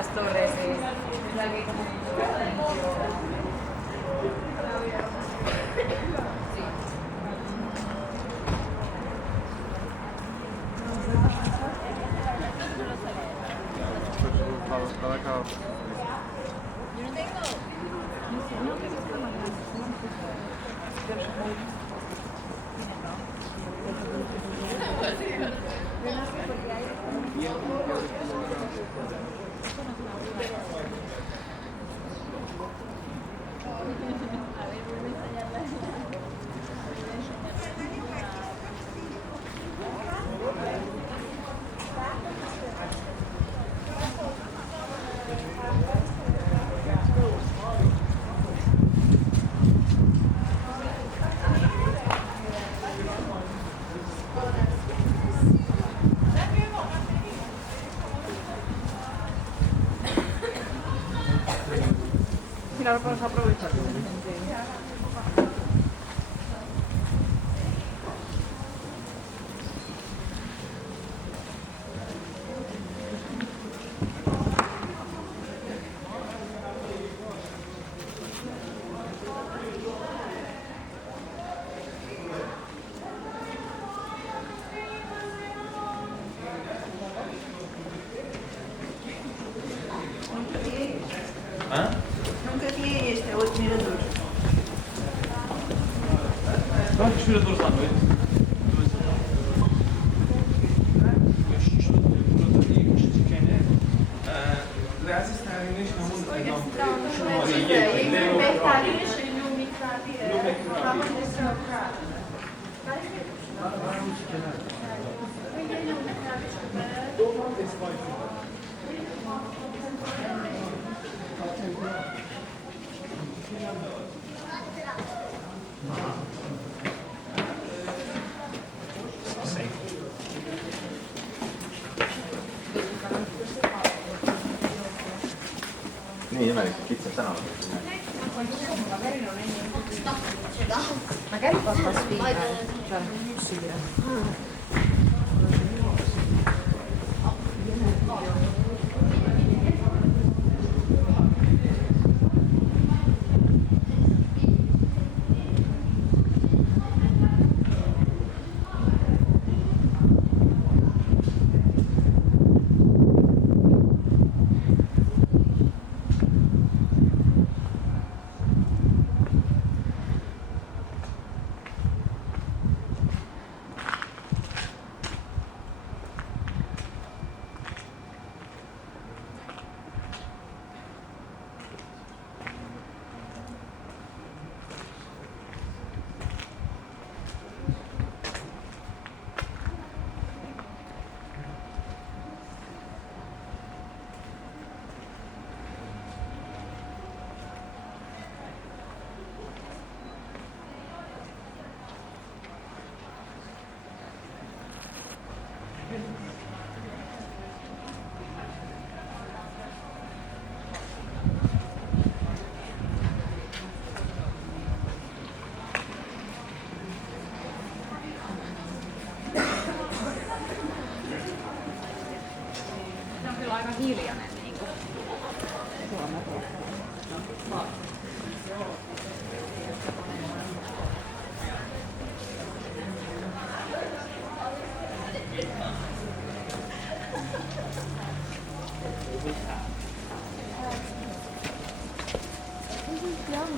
las torres. Yo no tengo. Mira, lo podemos aprovechar. Şurada dursan böyle. Niin imelik itse sanonut. Magari porta sfiga, cioè syö. Aika hiljainen niinku.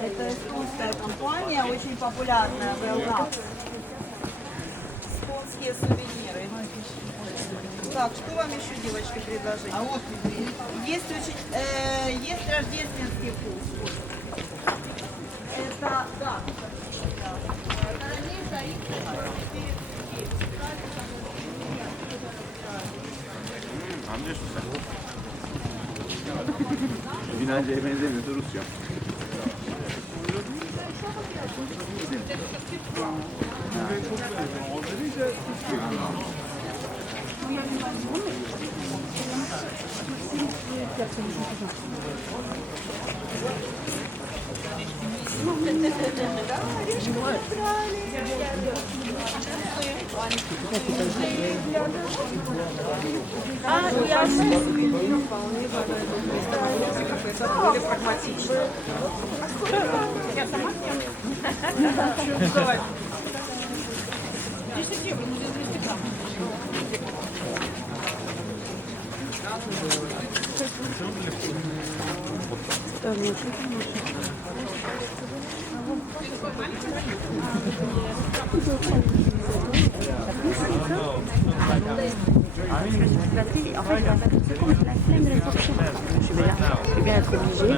Это эстонская компания, очень популярная в Элгате. Эстонские сувениры. Так, что вам еще, девочки, предложить? А вот есть очень, есть рождественский вкус. Это, да. Anlıyorsun sen. Yunanca'ya benzemiyordu Rusça. Более прагматично. Я сама съем. Давай. 10 евро, ну здесь 200 грамм. En fait, c'est comme la flemme de la sortie. Je vais bien être obligée.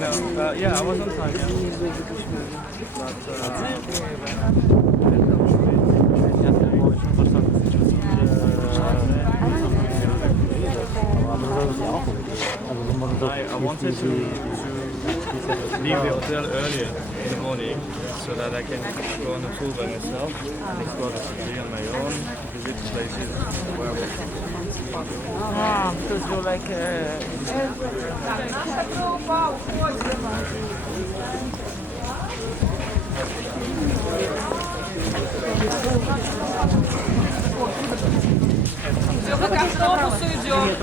No, yeah, I was on time. I wanted to leave the hotel earlier in the morning so that I can go on the tour by myself and explore the city on my own, visit places where I was. Ah, because you're like Все к автобусу идет.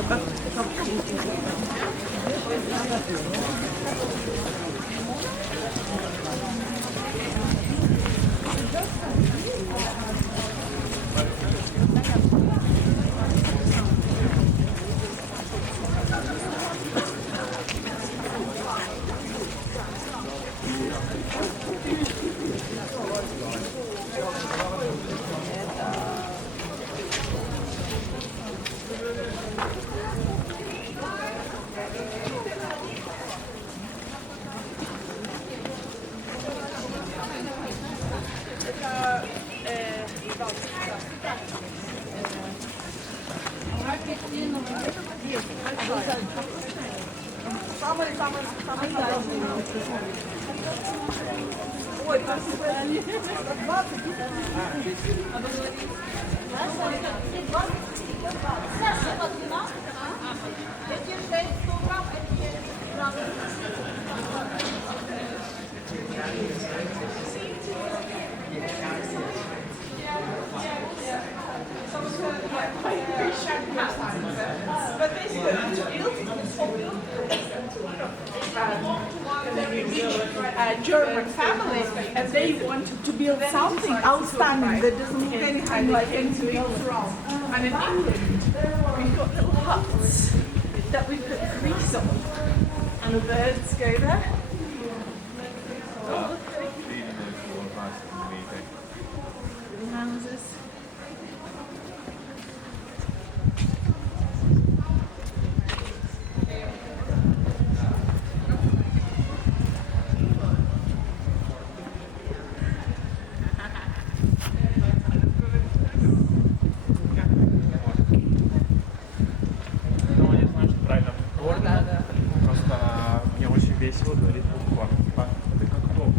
German family, and they want to build something outstanding that doesn't look anything like anything else around. And in England, we've got little huts that we put grease on, and the birds go there. Little houses. Просто мне очень весело говорить буква. Это как то.